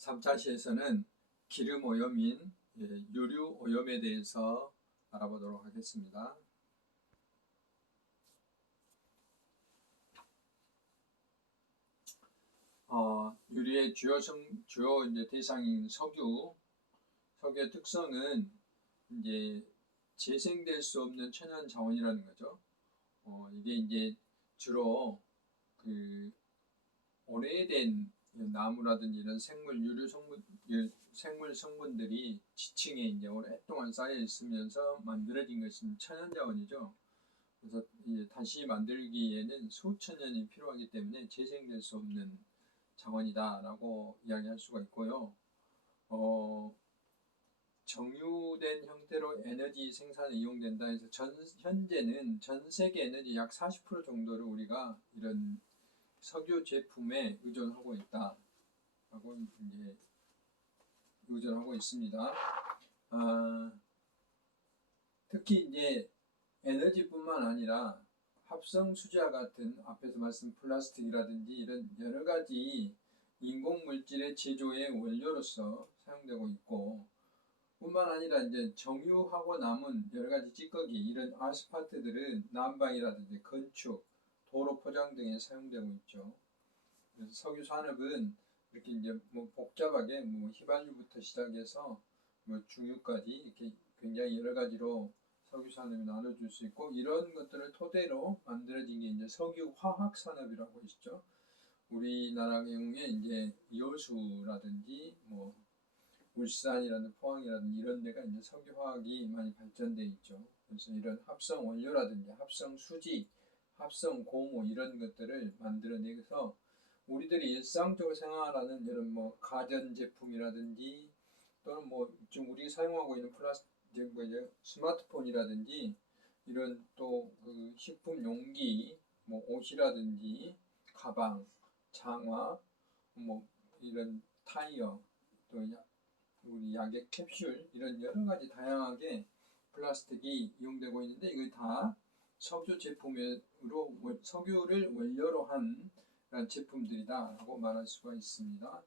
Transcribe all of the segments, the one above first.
3차 시에서는 기름 오염인 유류 오염에 대해서 알아보도록 하겠습니다. 유리의 주요 이제 대상인 석유의 특성은 이제 재생될 수 없는 천연 자원이라는 거죠. 이게 이제 주로 그 오래된 나무라든지 이런 생물 성분들이 지층에 이제 오랫동안 쌓여 있으면서 만들어진 것은 천연 자원이죠. 그래서 이제 다시 만들기에는 수천 년이 필요하기 때문에 재생될 수 없는 자원이다라고 이야기할 수가 있고요. 정유된 형태로 에너지 생산에 이용된다 해서 현재는 전 세계 에너지 약 40% 정도를 우리가 이런 석유 제품에 의존하고 있다라고 이제 의존하고 있습니다. 특히 이제 에너지뿐만 아니라 합성 수지와 같은 앞에서 말씀 플라스틱이라든지 이런 여러 가지 인공 물질의 제조의 원료로서 사용되고 있고, 뿐만 아니라 이제 정유하고 남은 여러 가지 찌꺼기 이런 아스팔트들은 난방이라든지 건축, 도로 포장 등에 사용되고 있죠. 그래서 석유 산업은 이렇게 이제 뭐 복잡하게 뭐 휘발유부터 시작해서 뭐 중유까지 이렇게 굉장히 여러 가지로 석유 산업이 나눠줄 수 있고, 이런 것들을 토대로 만들어진 게 이제 석유 화학 산업이라고 있죠. 우리나라 경우에 이제 여수라든지 뭐 울산이라든지 포항이라든지 이런 데가 이제 석유 화학이 많이 발전돼 있죠. 그래서 이런 합성 원료라든지 합성 수지, 합성 고무 이런 것들을 만들어내서 우리들이 일상적으로 생활하는 이런 뭐 가전 제품이라든지 또는 뭐 지금 우리 사용하고 있는 플라스틱 뭐 이제 스마트폰이라든지 이런 또 그 식품 용기, 뭐 옷이라든지 가방, 장화, 뭐 이런 타이어, 또 우리 약의 캡슐 이런 여러 가지 다양하게 플라스틱이 이용되고 있는데, 이거 다 석유 제품으로 석유를 원료로 한 제품들이다라고 말할 수가 있습니다.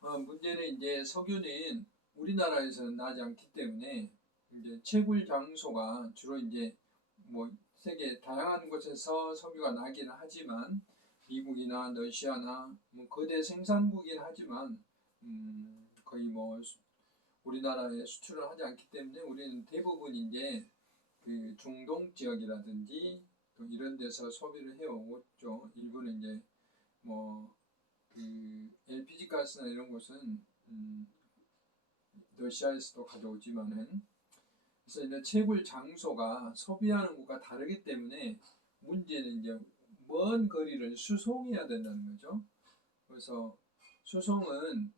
문제는 이제 석유는 우리나라에서는 나지 않기 때문에 이제 채굴 장소가 주로 이제 뭐 세계 다양한 곳에서 석유가 나기는 하지만 미국이나 러시아나 뭐 거대 생산국이긴 하지만 거의 뭐 우리나라에 수출을 하지 않기 때문에 우리는 대부분 이제 그 중동 지역이라든지 또 이런 데서 소비를 해오고 있죠. 일부는 이제 뭐 그 LPG 가스나 이런 것은 러시아에서도 가져오지만은, 그래서 이제 채굴 장소가 소비하는 곳과 다르기 때문에 문제는 이제 먼 거리를 수송해야 된다는 거죠. 그래서 수송은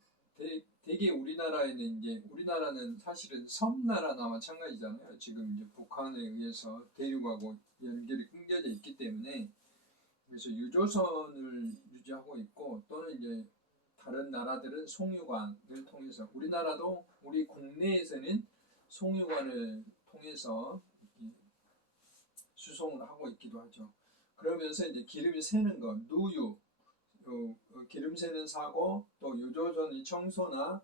대개 우리나라에는 이제 우리나라는 사실은 섬나라나 마찬가지잖아요. 지금 이제 북한에 의해서 대륙하고 연결이 끊겨져 있기 때문에, 그래서 유조선을 유지하고 있고, 또는 이제 다른 나라들은 송유관을 통해서, 우리나라도 우리 국내에서는 송유관을 통해서 수송을 하고 있기도 하죠. 그러면서 이제 기름이 새는 것, 누유, 기름 새는 사고, 또 유조선 청소나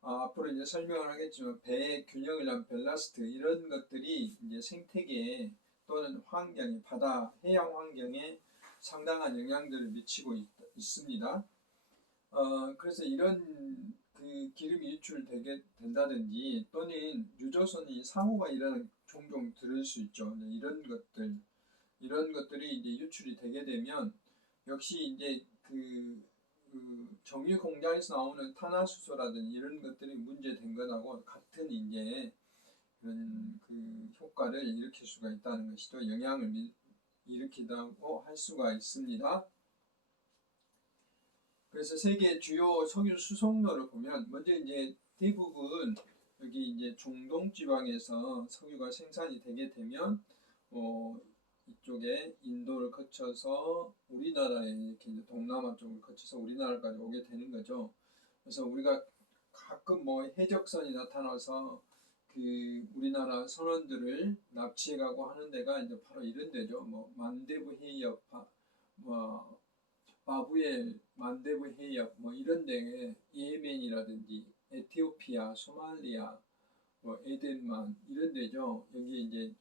앞으로 이제 설명을 하겠지만 배의 균형을 위한 밸러스트 이런 것들이 이제 생태계에 또는 환경에 바다 해양 환경에 상당한 영향들을 미치고 있습니다. 그래서 이런 그 기름이 유출되게 된다든지 또는 유조선이 사고가 일어나는 종종 들을 수 있죠. 이런 것들이 이제 유출이 되게 되면 역시 이제 그 정유 공장에서 나오는 탄화수소라든지 이런 것들이 문제된 것하고 같은 이제 그런 그 효과를 일으킬 수가 있다는 것이죠. 영향을 일으키다고 할 수가 있습니다. 그래서 세계 주요 석유 수송로를 보면 먼저 이제 대부분 여기 이제 중동 지방에서 석유가 생산이 되게 되면 이쪽에 인도를 거쳐서 우리나라에 이렇게 이제 동남아 쪽을 거쳐서 우리나라까지 오게 되는 거죠. 그래서 우리가 가끔 뭐 해적선이 나타나서 그 우리나라 선원들을 납치해가고 하는 데가 이제 바로 이런 데죠. 뭐 만대부 해협, 뭐 바부의 만데부 해협 뭐 이런 데에 예멘이라든지 에티오피아, 소말리아, 뭐 에덴만 이런 데죠. 여기 이제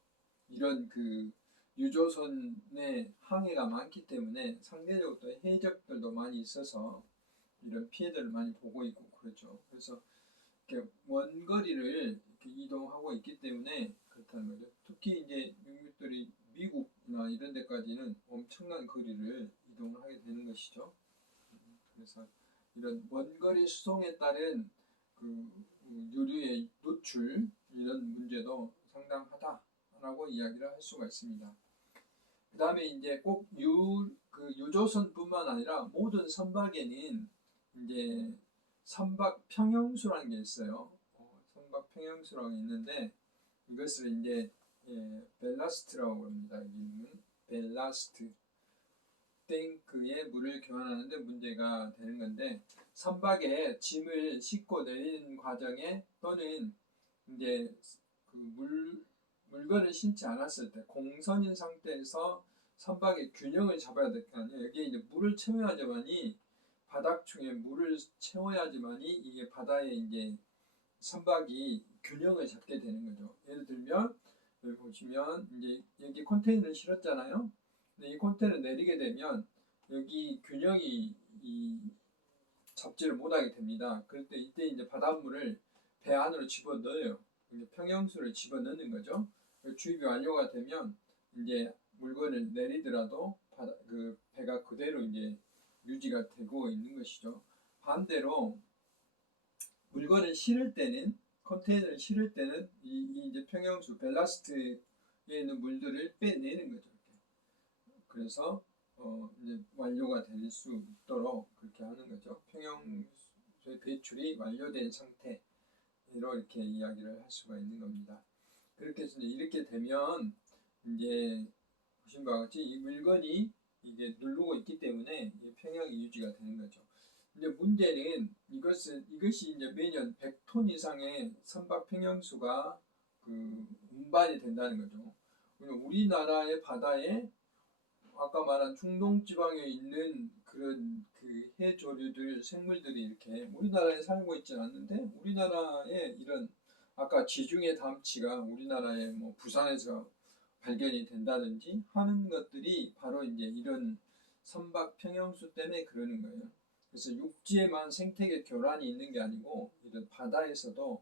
이런 그 유조선의 항해가 많기 때문에 상대적으로 또 해적들도 많이 있어서 이런 피해들을 많이 보고 있고 그렇죠. 그래서 이렇게 먼 거리를 이렇게 이동하고 있기 때문에 그렇다는 거죠. 특히 이제 미국들이 미국이나 이런 데까지는 엄청난 거리를 이동을 하게 되는 것이죠. 그래서 이런 먼 거리 수송에 따른 그 유류의 노출 이런 문제도 상당하다라고 이야기를 할 수가 있습니다. 그 다음에 이제 꼭 그 유조선뿐만 아니라 모든 선박에는 이제 선박 평형수라는 게 있어요. 선박 평형수라는 게 있는데 이것을 이제 벨라스트라고 합니다. 여기는 벨라스트 탱크에 물을 교환하는데 문제가 되는 건데 선박에 짐을 싣고 내리는 과정에 또는 이제 그 물건을 신지 않았을 때 공선인 상태에서 선박의 균형을 잡아야 될 거 아니에요. 여기에 이제 물을 채워야지만이 바닥층에 물을 채워야지만이 이게 바다에 이제 선박이 균형을 잡게 되는 거죠. 예를 들면 여기 보시면 이제 여기 컨테이너를 실었잖아요. 근데 이 컨테이너 내리게 되면 여기 균형이 잡지를 못하게 됩니다. 그럴 때 이때 이제 바닷물을 배 안으로 집어 넣어요. 평형수를 집어 넣는 거죠. 주입이 완료가 되면 이제 물건을 내리더라도 그 배가 그대로 이제 유지가 되고 있는 것이죠. 반대로 물건을 실을 때는 컨테이너를 실을 때는 이 이제 평형수 벨라스트에 있는 물들을 빼내는 거죠. 그래서 이제 완료가 될 수 있도록 그렇게 하는 거죠. 평형수의 배출이 완료된 상태로 이렇게 이야기를 할 수가 있는 겁니다. 그렇게 해서 이렇게 되면 이제 보신 바와 같이 이 물건이 이게 누르고 있기 때문에 평형이 유지가 되는 거죠. 이제 문제는 이것이 이제 매년 100톤 이상의 선박 평형수가 그 운반이 된다는 거죠. 우리나라의 바다에 아까 말한 중동 지방에 있는 그런 그 해조류들 생물들이 이렇게 우리나라에 살고 있지 않는데 우리나라에 이런 아까 지중해 담치가 우리나라의 뭐 부산에서 발견이 된다든지 하는 것들이 바로 이제 이런 선박 평형수 때문에 그러는 거예요. 그래서 육지에만 생태계 교란이 있는 게 아니고 이런 바다에서도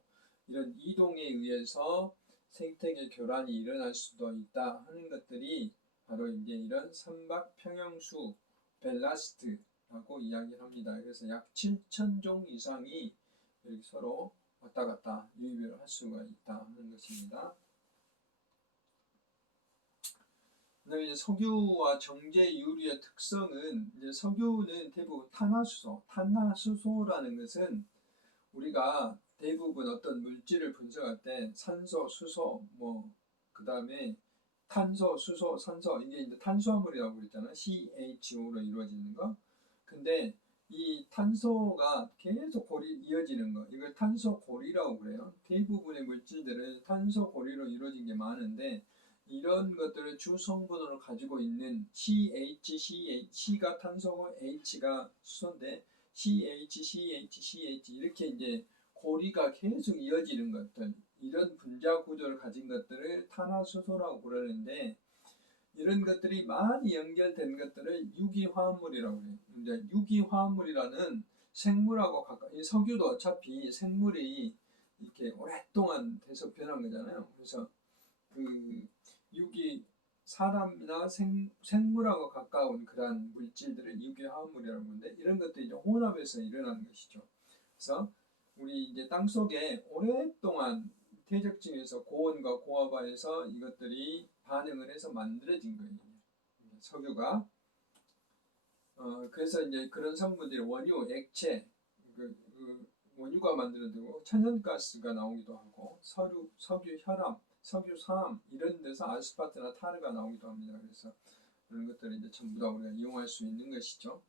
이런 이동에 의해서 생태계 교란이 일어날 수도 있다 하는 것들이 바로 이제 이런 선박 평형수 벨라스트라고 이야기를 합니다. 그래서 약 7,000종 이상이 이렇게 서로 왔다 갔다 유입을 할 수가 있다 하는 것입니다. 그다음에 이제 석유와 정제 유리의 특성은 이제 석유는 대부분 탄화수소, 탄화수소라는 것은 우리가 대부분 어떤 물질을 분석할 때 산소, 수소, 뭐 그다음에 탄소, 수소, 산소 이게 이제 탄수화물이라고 그랬잖아요. CHO로 이루어지는 거. 근데 이 탄소가 계속 고리 이어지는 거. 이걸 탄소 고리라고 그래요. 대부분의 물질들은 탄소 고리로 이루어진 게 많은데 이런 것들을 주 성분으로 가지고 있는 C가 탄소고 H가 수소인데 CH 이렇게 이제 고리가 계속 이어지는 것들 이런 분자 구조를 가진 것들을 탄화수소라고 그러는데 이런 것들이 많이 연결된 것들을 유기화합물이라고 해요. 근데 유기화합물이라는 생물하고 가까이 석유도 어차피 생물이 이렇게 오랫동안 돼서 변한 거잖아요. 그래서 그 사람이나 생물하고 가까운 그러한 물질들을 유기화합물이라고 하는데 이런 것들이 이제 혼합해서 일어나는 것이죠. 그래서 우리 이제 땅 속에 오랫동안 퇴적층에서 고온과 고압하에서 이것들이 반응을 해서 만들어진 거예요. 석유가. 그래서 이제 그런 성분들이 원유, 액체, 원유가 만들어지고 천연가스가 나오기도 하고 석유 혈암, 석유사암 이런 데서 아스파트나 타르가 나오기도 합니다. 그래서 그런 것들을 이제 전부 다 우리가 이용할 수 있는 것이죠.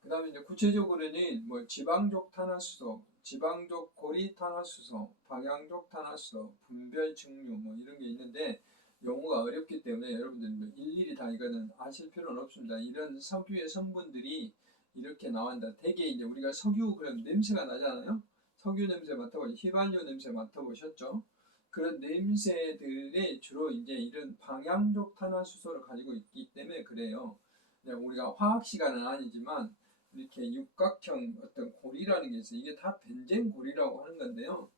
그 다음에 이제 구체적으로는 뭐 지방족 탄화수소, 지방족 고리 탄화수소, 방향족 탄화수소, 분별 증류 뭐 이런 게 있는데 용어가 어렵기 때문에 여러분들 일일이 다 이거는 아실 필요는 없습니다. 이런 석유의 성분들이 이렇게 나온다. 대개 이제 우리가 석유 그럼 냄새가 나잖아요. 석유 냄새 맡아보셨죠? 휘발유 냄새 맡아보셨죠? 그런 냄새들이 주로 이제 이런 방향족 탄화수소를 가지고 있기 때문에 그래요. 우리가 화학 시간은 아니지만 이렇게 육각형 어떤 고리라는 게 있어요. 이게 다 벤젠 고리라고 하는 건데요.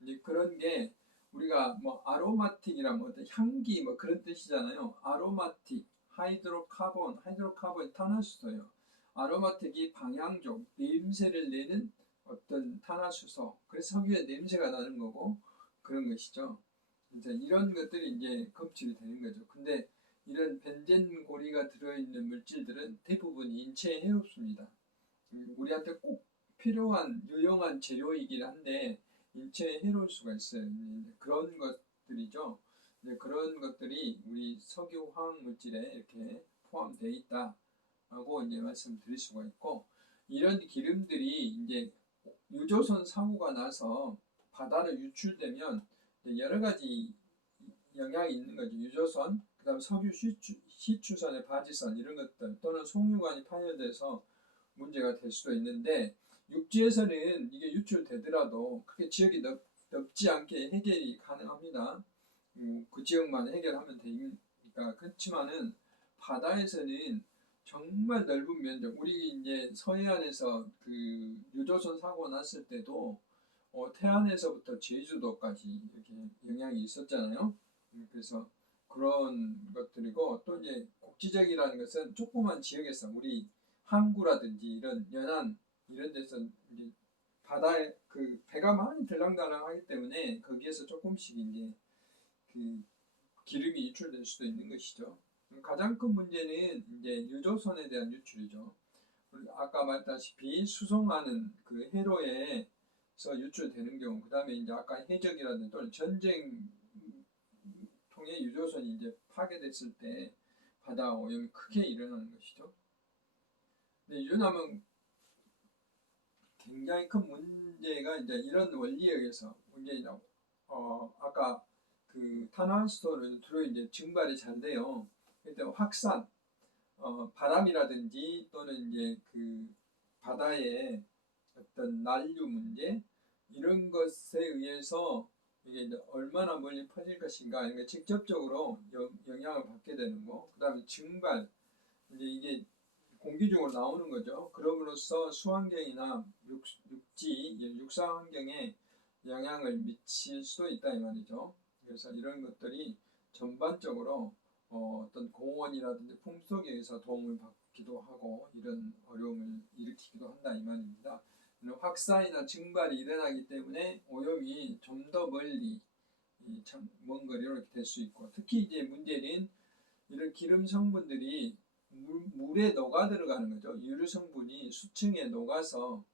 이제 그런 게 우리가 뭐 아로마틱이란 뭐 어떤 향기 뭐 그런 뜻이잖아요. 아로마틱, 하이드로카본 탄화수소예요. 아로마틱이 방향족, 냄새를 내는 어떤 탄화수소. 그래서 석유의 냄새가 나는 거고 그런 것이죠. 이제 이런 것들이 이제 검출이 되는 거죠. 근데 이런 벤젠 고리가 들어있는 물질들은 대부분 인체에 해롭습니다. 우리한테 꼭 필요한 유용한 재료이긴 한데 인체에 해로울 수가 있어요. 그런 것들이죠. 그런 것들이 우리 석유 화학 물질에 이렇게 포함되어 있다라고 이제 말씀드릴 수가 있고, 이런 기름들이 이제 유조선 사고가 나서 바다로 유출되면 여러 가지 영향이 있는 거죠. 유조선, 그다음 석유 시추선의 바지선 이런 것들 또는 송유관이 파열돼서 문제가 될 수도 있는데, 육지에서는 이게 유출되더라도 그렇게 지역이 넓지 않게 해결이 가능합니다. 그 지역만 해결하면 되니까. 그렇지만은 바다에서는 정말 넓은 면적, 우리 이제 서해안에서 그 유조선 사고 났을 때도 태안에서부터 제주도까지 이렇게 영향이 있었잖아요. 그래서 그런 것들이고, 또 이제 국지적이라는 것은 조그만 지역에서 우리 항구라든지 이런 연안 이런 데서 이제 바다에 그 배가 많이 들락날락하기 때문에 거기에서 조금씩 이제 그 기름이 유출될 수도 있는 것이죠. 가장 큰 문제는 이제 유조선에 대한 유출이죠. 아까 말했다시피 수송하는 그 해로에서 유출되는 경우, 그 다음에 이제 아까 해적이라든지 또는 전쟁 통해 유조선이 이제 파괴됐을 때 바다 오염이 크게 일어나는 것이죠. 근데 유조남은 굉장히 큰 문제가 이제 이런 원리에 의해서 문제냐, 아까 그 탄화수소는 주로 이제 증발이 잘 돼요. 그때 확산, 바람이라든지 또는 이제 그 바다의 어떤 난류 문제 이런 것에 의해서 이게 이제 얼마나 멀리 퍼질 것인가 이런 게 직접적으로 영향을 받게 되는 거. 그다음에 증발, 이제 이게 공기 중으로 나오는 거죠. 그럼으로써 수환경이나 육지, 육상 환경에 영향을 미칠 수도 있다 이 말이죠. 그래서 이런 것들이 전반적으로 어떤 공원이라든지 풍속에 의해서 도움을 받기도 하고 이런 어려움을 일으키기도 한다 이 말입니다. 확산이나 증발이 일어나기 때문에 오염이 좀 더 멀리 먼 거리로 이렇게 될 수 있고, 특히 이제 문제는 이런 기름 성분들이 물에 녹아 들어가는 거죠. 유류 성분이 수층에 녹아서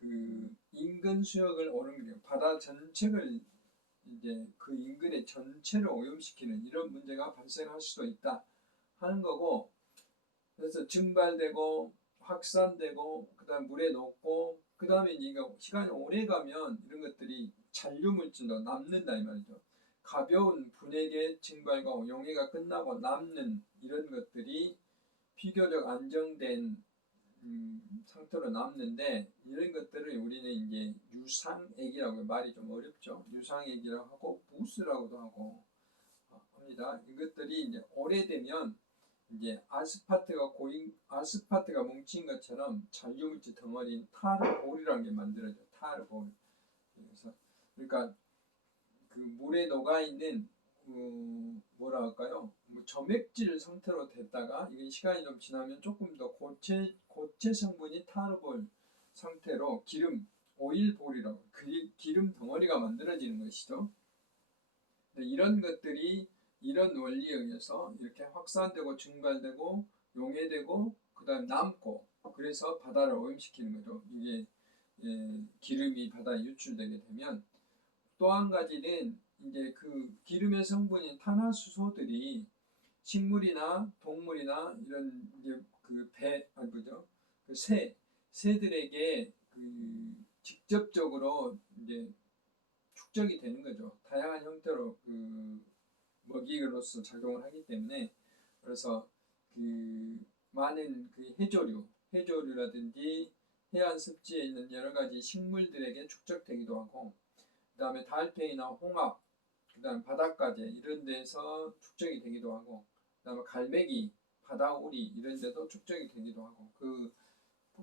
그 인근 수역을 오르는, 바다 전체를 이제 그 인근의 전체를 오염시키는 이런 문제가 발생할 수도 있다 하는 거고, 그래서 증발되고 확산되고 그다음 물에 녹고 그다음에 이제 시간이 오래 가면 이런 것들이 잔류 물질로 남는다 이 말이죠. 가벼운 분해계 증발과 용해가 끝나고 남는 이런 것들이 비교적 안정된 상태로 남는데, 이런 것들을 우리는 이제 유상액이라고, 말이 좀 어렵죠. 유상액이라고 하고 부스라고도 하고 합니다. 이것들이 이제 오래되면 이제 아스파트가 뭉친 것처럼 잔류물질 덩어리인 타르볼이라는 게 만들어져요. 타르볼. 그래서 그러니까 그 물에 녹아 있는 뭐라 할까요? 뭐 점액질 상태로 됐다가 이게 시간이 좀 지나면 조금 더 고체 성분이 타르볼 상태로 오일볼이라고 기름 덩어리가 만들어지는 것이죠. 이런 것들이 이런 원리에 의해서 이렇게 확산되고 증발되고 용해되고 그다음 남고, 그래서 바다를 오염시키는 거죠. 이게 기름이 바다에 유출되게 되면. 또 한 가지는 이제 그 기름의 성분인 탄화수소들이 식물이나 동물이나 이런 이제 그죠? 그 새들에게 그 직접적으로 이제 축적이 되는 거죠. 다양한 형태로 그 먹이로서 작용을 하기 때문에 그래서 그 많은 그 해조류라든지 해안 습지에 있는 여러 가지 식물들에게 축적되기도 하고 그다음에 달팽이나 홍합 그다음 바닷가재 이런 데서 축적이 되기도 하고 그다음에 갈매기, 바다오리 이런 데도 축적이 되기도 하고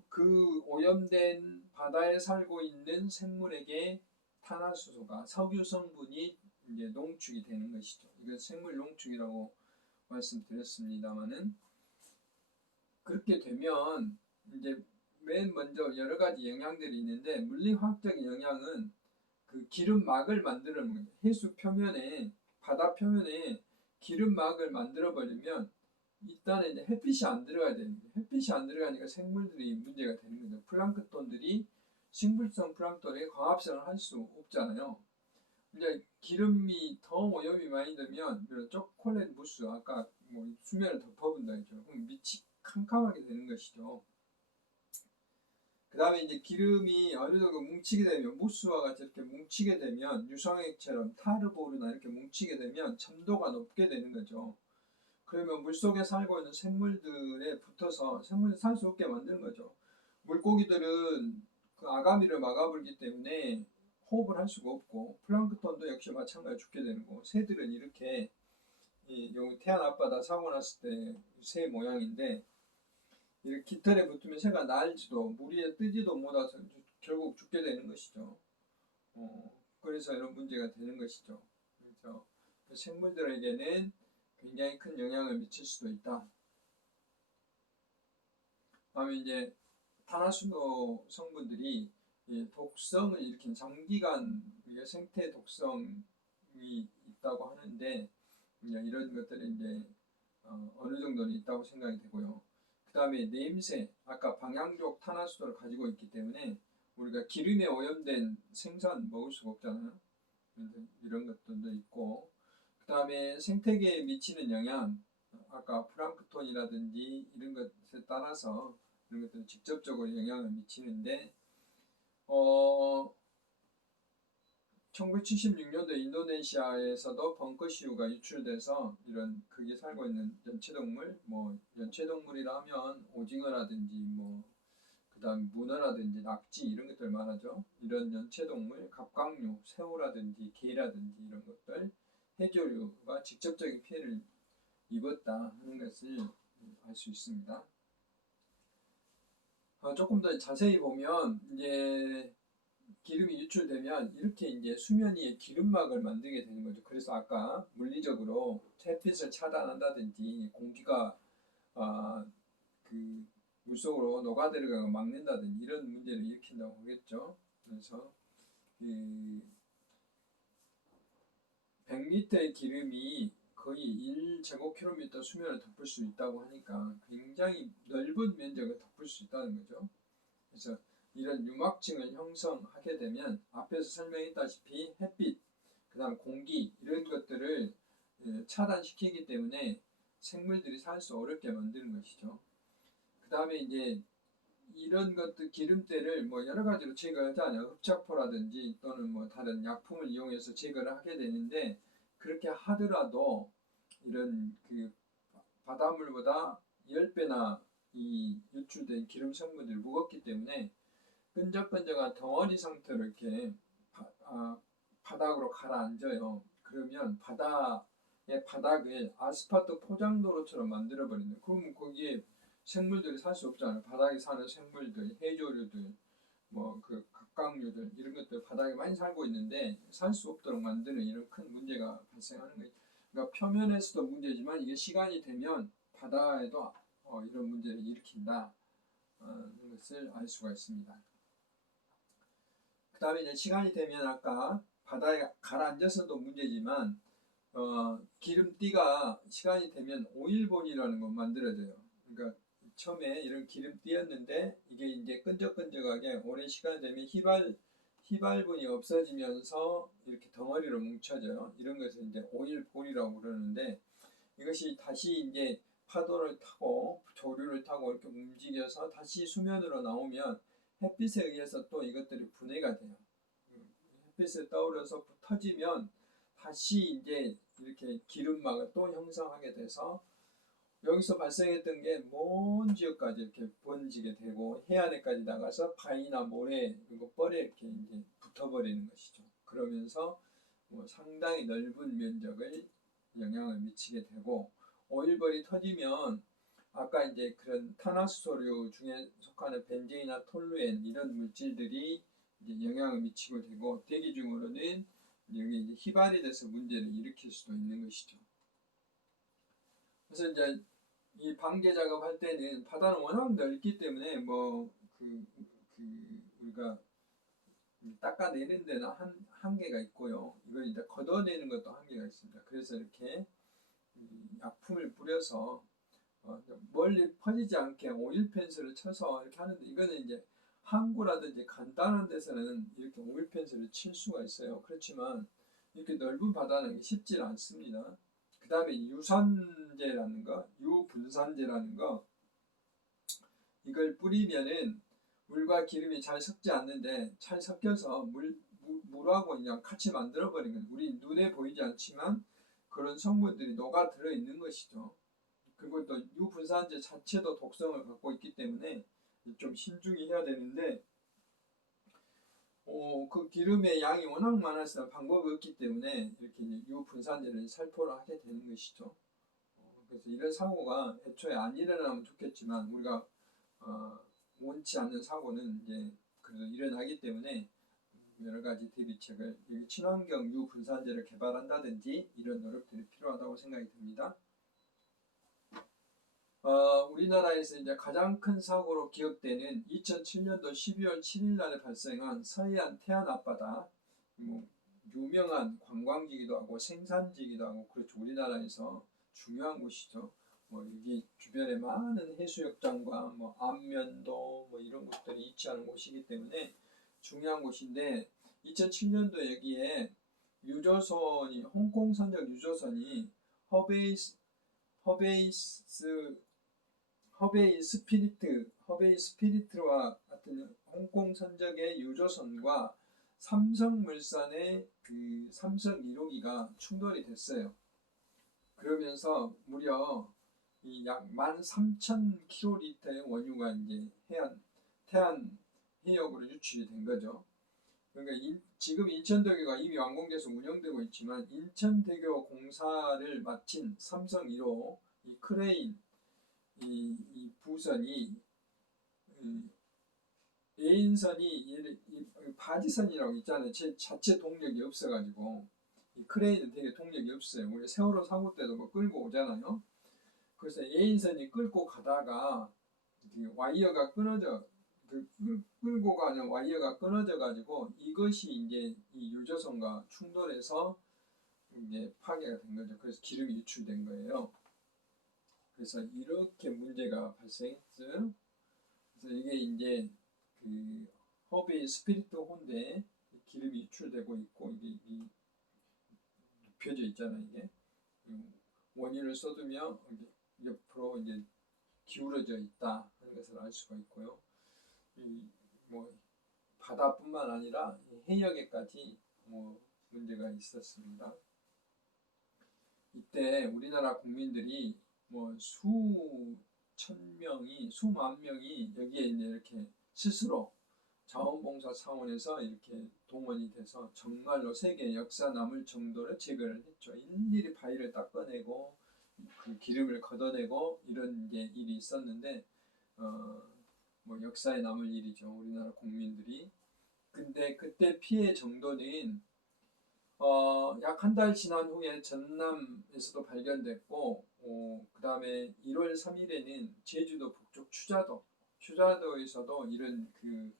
그 오염된 바다에 살고 있는 생물에게 탄화수소가 석유 성분이 이제 농축이 되는 것이죠. 이건 생물 농축이라고 말씀드렸습니다만은 그렇게 되면 이제 맨 먼저 여러 가지 영향들이 있는데 물리화학적인 영향은 그 기름막을 만드는 거예요. 해수 표면에 바다 표면에 기름막을 만들어 버리면 일단은 이제 햇빛이 안 들어가야 되는 거예요. 햇빛이 안 들어가니까 생물들이 문제가 되는 거죠. 플랑크톤들이 식물성 플랑크톤에 광합성을 할 수 없잖아요. 이제 기름이 더 오염이 많이 되면 초콜릿 무스 아까 뭐 수면을 덮어본다 했죠. 그럼 밑이 캄캄하게 되는 것이죠. 그 다음에 이제 기름이 어느 정도 뭉치게 되면 무스와 같이 이렇게 뭉치게 되면 유성액처럼 타르보르나 이렇게 뭉치게 되면 첨도가 높게 되는 거죠. 그러면 물속에 살고 있는 생물들에 붙어서 생물이 살 수 없게 만드는 거죠. 물고기들은 그 아가미를 막아버리기 때문에 호흡을 할 수가 없고 플랑크톤도 역시 마찬가지로 죽게 되는 거고 새들은 이렇게 여기 태안 앞바다 사고 났을 때 새 모양인데 이렇게 깃털에 붙으면 새가 날지도 물 위에 뜨지도 못해서 결국 죽게 되는 것이죠. 그래서 이런 문제가 되는 것이죠. 그래서 그 생물들에게는 굉장히 큰 영향을 미칠 수도 있다. 다음에 이제 탄화수소 성분들이 독성을 일으킨 장기간 생태 독성이 있다고 하는데 이런 것들이 이제 어느 정도는 있다고 생각이 되고요. 그 다음에 냄새, 아까 방향족 탄화수소를 가지고 있기 때문에 우리가 기름에 오염된 생선 먹을 수가 없잖아요. 이런 것들도 있고 그 다음에 생태계에 미치는 영향, 아까 플랑크톤이라든지 이런 것에 따라서 이런 것들은 직접적으로 영향을 미치는데 1976년도에 인도네시아에서도 벙커시우가 유출돼서 이런 거기에 살고 있는 연체동물, 뭐 연체동물이라 하면 오징어라든지 뭐 그다음 문어라든지 낙지 이런 것들 말하죠. 이런 연체동물, 갑각류, 새우라든지 게라든지 이런 것들 해조류가 직접적인 피해를 입었다 하는 것을 알 수 있습니다. 조금 더 자세히 보면 이제 기름이 유출되면 이렇게 이제 수면 위에 기름막을 만들게 되는 거죠. 그래서 아까 물리적으로 햇빛을 차단한다든지 공기가 그 물속으로 녹아들어가고 막는다든지 이런 문제를 일으킨다고 하겠죠. 그래서 그 100리터의 기름이 거의 1제곱킬로미터 수면을 덮을 수 있다고 하니까 굉장히 넓은 면적을 덮을 수 있다는 거죠. 그래서 이런 유막층을 형성하게 되면 앞에서 설명했다시피 햇빛, 그 다음 공기 이런 것들을 차단시키기 때문에 생물들이 살 수 어렵게 만드는 것이죠. 그 다음에 이제 이런 것들 기름때를 뭐 여러 가지로 제거하잖아요. 흡착포라든지 또는 뭐 다른 약품을 이용해서 제거를 하게 되는데 그렇게 하더라도 이런 그 바닷물보다 10배나 이 유출된 기름 성분들이 무겁기 때문에 끈적끈적한 덩어리 상태로 이렇게 바닥으로 가라앉아요. 그러면 바다의 바닥을 아스팔트 포장도로처럼 만들어버리는. 그러면 거기에 생물들이 살 수 없잖아요. 바닥에 사는 생물들, 해조류들, 뭐 그 갑각류들 이런 것들 바닥에 많이 살고 있는데 살 수 없도록 만드는 이런 큰 문제가 발생하는 거예요. 그러니까 표면에서도 문제지만 이게 시간이 되면 바다에도 이런 문제를 일으킨다 하는 것을 알 수가 있습니다. 그 다음에 이제 시간이 되면 아까 바다에 가라앉아서도 문제지만 기름띠가 시간이 되면 오일본이라는 거 만들어져요. 그러니까 처음에 이런 기름띠였는데 이게 이제 끈적끈적하게 오랜 시간이 되면 휘발분이 없어지면서 이렇게 덩어리로 뭉쳐져요. 이런 것을 이제 오일볼이라고 그러는데 이것이 다시 이제 파도를 타고 조류를 타고 이렇게 움직여서 다시 수면으로 나오면 햇빛에 의해서 또 이것들이 분해가 돼요. 햇빛에 떠오르서 터지면 다시 이제 이렇게 기름막을 또 형성하게 돼서 여기서 발생했던 게 먼 지역까지 이렇게 번지게 되고 해안에까지 나가서 바위나 모래 그리고 뻘에 이렇게 이제 붙어버리는 것이죠. 그러면서 뭐 상당히 넓은 면적을 영향을 미치게 되고 오일벌이 터지면 아까 이제 그런 탄화수소류 중에 속하는 벤젠이나 톨루엔 이런 물질들이 이제 영향을 미치고 되고 대기 중으로는 여기 이제 휘발이 돼서 문제를 일으킬 수도 있는 것이죠. 그래서 이제 이 방제 작업할 때는 바다는 워낙 넓기 때문에 우리가 닦아내는 데는 한계가 있고요. 이걸 이제 걷어내는 것도 한계가 있습니다. 그래서 이렇게 약품을 뿌려서 멀리 퍼지지 않게 오일 펜슬을 쳐서 이렇게 하는데 이거는 이제 항구라든지 간단한 데서는 이렇게 오일 펜슬을 칠 수가 있어요. 그렇지만 이렇게 넓은 바다는 쉽지 않습니다. 그 다음에 유산제라는 거, 유분산제라는 거 이걸 뿌리면은 물과 기름이 잘 섞지 않는데 잘 섞여서 물하고 그냥 같이 만들어버린 거예요. 우리 눈에 보이지 않지만 그런 성분들이 녹아 들어 있는 것이죠. 그리고 또 유분산제 자체도 독성을 갖고 있기 때문에 좀 신중히 해야 되는데 그 기름의 양이 워낙 많아서 방법이 없기 때문에 이렇게 유분산제를 살포를 하게 되는 것이죠. 그래서 이런 사고가 애초에 안 일어나면 좋겠지만 우리가 원치 않는 사고는 이제 그래도 일어나기 때문에 여러 가지 대비책을 친환경 유분산제를 개발한다든지 이런 노력들이 필요하다고 생각이 듭니다. 우리나라에서 이제 가장 큰 사고로 기억되는 2007년도 12월 7일 날에 발생한 서해안 태안 앞바다, 유명한 관광지기도 하고 생산지기도 하고 그렇죠. 우리나라에서 중요한 곳이죠. 여기 주변에 많은 해수욕장과 안면도 이런 곳들이 위치하는 곳이기 때문에 중요한 곳인데 2007년도 여기에 유조선이 홍콩 선적 유조선이 허베이 스피리트와 같은 홍콩 선적의 유조선과 삼성물산의 그 삼성 1호기가 충돌이 됐어요. 그러면서 무려 약 13,000kl의 원유가 이제 태안 해역으로 유출이 된 거죠. 그러니까 지금 인천대교가 이미 완공돼서 운영되고 있지만 인천대교 공사를 마친 삼성 1호 이 크레인 이 부선이 A인선이 바지선이라고 있잖아요. 자체 동력이 없어가지고 이 크레인은 되게 동력이 없어요. 우리 세월호 사고 때도 끌고 오잖아요. 그래서 A인선이 끌고 가다가 와이어가 끊어져 끌고 가는 와이어가 끊어져 가지고 이것이 이제 이 유조선과 충돌해서 이제 파괴가 된 거죠. 그래서 기름이 유출된 거예요. 그래서 이렇게 문제가 발생했어요. 그래서 이게 이제 그 허베이 스피리트 혼대에 기름이 유출되고 있고 이게 눕혀져 있잖아요. 이게 원인을 쏟으며 옆으로 이제 기울어져 있다 하는 것을 알 수가 있고요. 바다뿐만 아니라 해역에까지 문제가 있었습니다. 이때 우리나라 국민들이 수만 명이 여기에 이제 이렇게 스스로 자원봉사 차원에서 이렇게 동원이 돼서 정말로 세계 역사 남을 정도로 제거를 했죠. 일일이 바위를 닦아내고 그 기름을 걷어내고 이런 게 일이 있었는데 역사에 남을 일이죠. 우리나라 국민들이. 근데 그때 피해 정도는 약 한 달 지난 후에 전남에서도 발견됐고 그 다음에 1월 3일에는 제주도 북쪽 추자도에서도 이런 그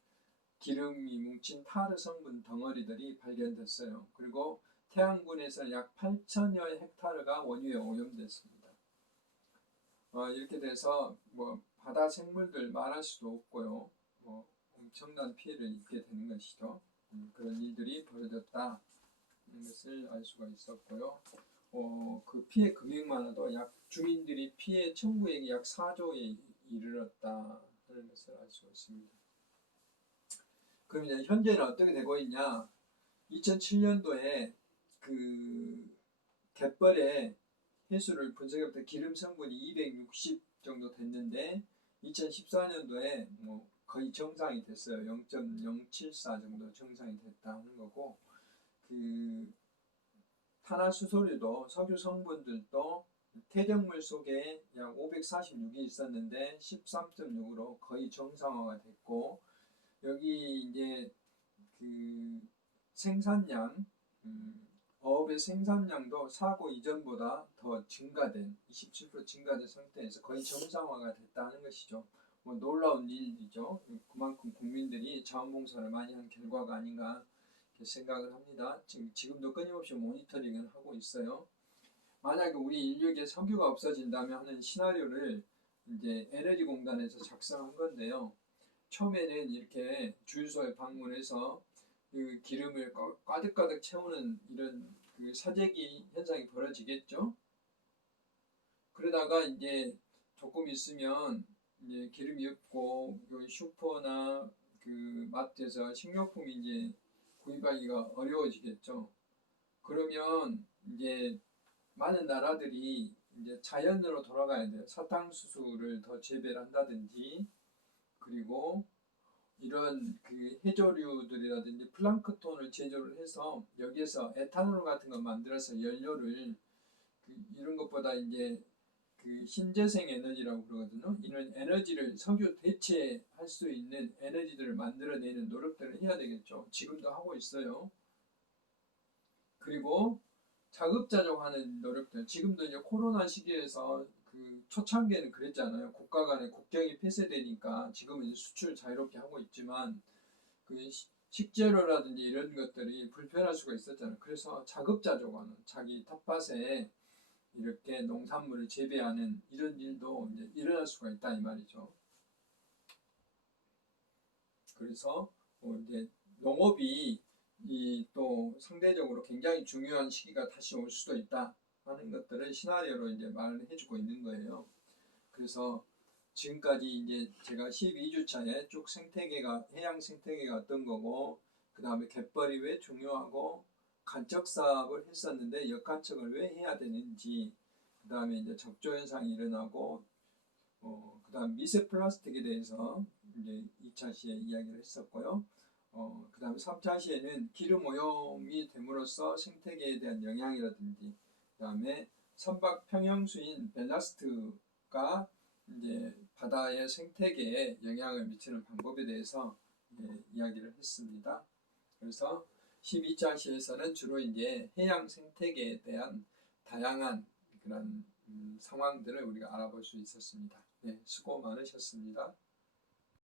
기름이 뭉친 타르 성분 덩어리들이 발견됐어요. 그리고 태안군에서 약 8천여 헥타르가 원유에 오염됐습니다. 이렇게 돼서 바다 생물들 말할 수도 없고요. 엄청난 피해를 입게 되는 것이죠. 그런 일들이 벌어졌다 하는 것을 알 수가 있었고요. 그 피해 금액만 해도 주민들이 피해 청구액이 약 4조에 이르렀다 하는 것을 알 수가 있습니다. 그럼 이제 현재는 어떻게 되고 있냐? 2007년도에 그 갯벌의 해수를 분석해볼 때 기름 성분이 260 정도 됐는데 2014년도에 뭐 거의 정상이 됐어요. 0.074 정도 정상이 됐다 하는 거고, 그 탄화수소류도 석유 성분들도 퇴적물 속에 약 546이 있었는데 13.6으로 거의 정상화가 됐고, 여기 이제 그 생산량, 어업의 생산량도 사고 이전보다 더 증가된 27% 증가된 상태에서 거의 정상화가 됐다는 것이죠. 뭐 놀라운 일이죠. 그만큼 국민들이 자원봉사를 많이 한 결과가 아닌가 이렇게 생각을 합니다. 지금도 끊임없이 모니터링을 하고 있어요. 만약에 우리 인류에게 석유가 없어진다면 하는 시나리오를 이제 에너지공단에서 작성한 건데요. 처음에는 이렇게 주유소에 방문해서 그 기름을 가득가득 채우는 이런 그 사재기 현상이 벌어지겠죠. 그러다가 이제 조금 있으면 이제 기름이 없고 슈퍼나 그 마트에서 식료품이 이제 구입하기가 어려워지겠죠. 그러면 이제 많은 나라들이 이제 자연으로 돌아가야 돼요. 사탕수수를 더 재배를 한다든지, 그리고 이런 그 해조류들이라든지 플랑크톤을 제조를 해서 여기에서 에탄올 같은 거 만들어서 연료를 이런 것보다 이제 그 신재생 에너지라고 그러거든요. 이런 에너지를 석유 대체할 수 있는 에너지들을 만들어내는 노력들을 해야 되겠죠. 지금도 하고 있어요. 그리고 자급자족하는 노력들. 지금도 이제 코로나 시기에서 그 초창기에는 그랬잖아요. 국가 간의 국경이 폐쇄되니까 지금은 이제 수출 자유롭게 하고 있지만 그 식재료라든지 이런 것들이 불편할 수가 있었잖아요. 그래서 자급자족하는 자기 텃밭에 이렇게 농산물을 재배하는 이런 일도 이제 일어날 수가 있다 이 말이죠. 그래서 이제 농업이 또 상대적으로 굉장히 중요한 시기가 다시 올 수도 있다 하는 것들을 시나리오로 이제 말을 해주고 있는 거예요. 그래서 지금까지 이제 제가 12주차에 쭉 생태계가, 해양 생태계가 어떤 거고, 그 다음에 갯벌이 왜 중요하고, 간척 사업을 했었는데 역간척을 왜 해야 되는지, 그 다음에 이제 적조 현상이 일어나고, 그 다음 미세 플라스틱에 대해서 이제 2차 시에 이야기를 했었고요. 그 다음에 3차 시에는 기름 오염이 됨으로써 생태계에 대한 영향이라든지, 그 다음에 선박 평형수인 벨라스트가 이제 바다의 생태계에 영향을 미치는 방법에 대해서 이야기를 했습니다. 그래서 12차 시에서는 주로 이제 해양 생태계에 대한 다양한 그런 상황들을 우리가 알아볼 수 있었습니다. 네, 수고 많으셨습니다.